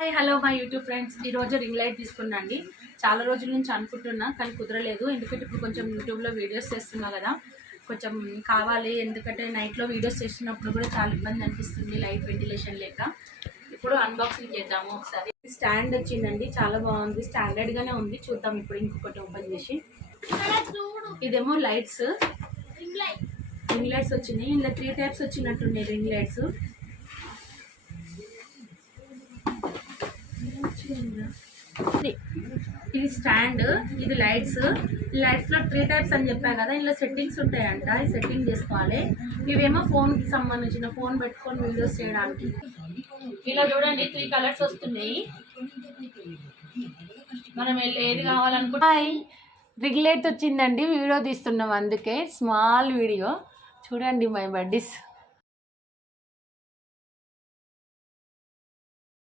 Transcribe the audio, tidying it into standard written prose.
Hi hello my YouTube friends. ఈరోజు ring light తీసుకున్నాండి. చాలా రోజుల నుంచి అనుకుంటున్నా కానీ కుదరలేదు. ఎందుకంటే ఇప్పుడు కొంచెం యూట్యూబ్లో వీడియోస్ చేస్తున్నా కదా, కొంచెం కావాలి. ఎందుకంటే నైట్లో వీడియోస్ చేస్తున్నప్పుడు కూడా చాలా ఇబ్బంది అనిపిస్తుంది లైట్ వెంటిలేషన్ లేక. ఇప్పుడు అన్బాక్సింగ్ చేద్దాము ఒకసారి. స్టాండ్ వచ్చిందండి, చాలా బాగుంది, స్టాండర్డ్గానే ఉంది. చూద్దాం ఇప్పుడు ఇంకొకటి ఓపెన్ చేసి. ఇదేమో లైట్స్, రింగ్ లైట్స్ వచ్చినాయి. ఇలా 3 టైప్స్ వచ్చినట్టున్నాయి రింగ్ లైట్స్. ఇది స్టాండ్, ఇది లైట్స్. లైట్స్లో 3 టైప్స్ అని చెప్పా కదా, ఇలా సెట్టింగ్స్ ఉంటాయంట. ఈ సెట్టింగ్ చేసుకోవాలి. ఇవేమో ఫోన్కి సంబంధించిన, ఫోన్ పెట్టుకొని వీడియోస్ చేయడానికి. ఇలా చూడండి 3 కలర్స్ వస్తున్నాయి. మనం ఏది కావాలనుకుంటే. రింగ్ లైట్ వచ్చిందండి, వీడియో తీస్తున్నాం, అందుకే స్మాల్ వీడియో చూడండి. My buddies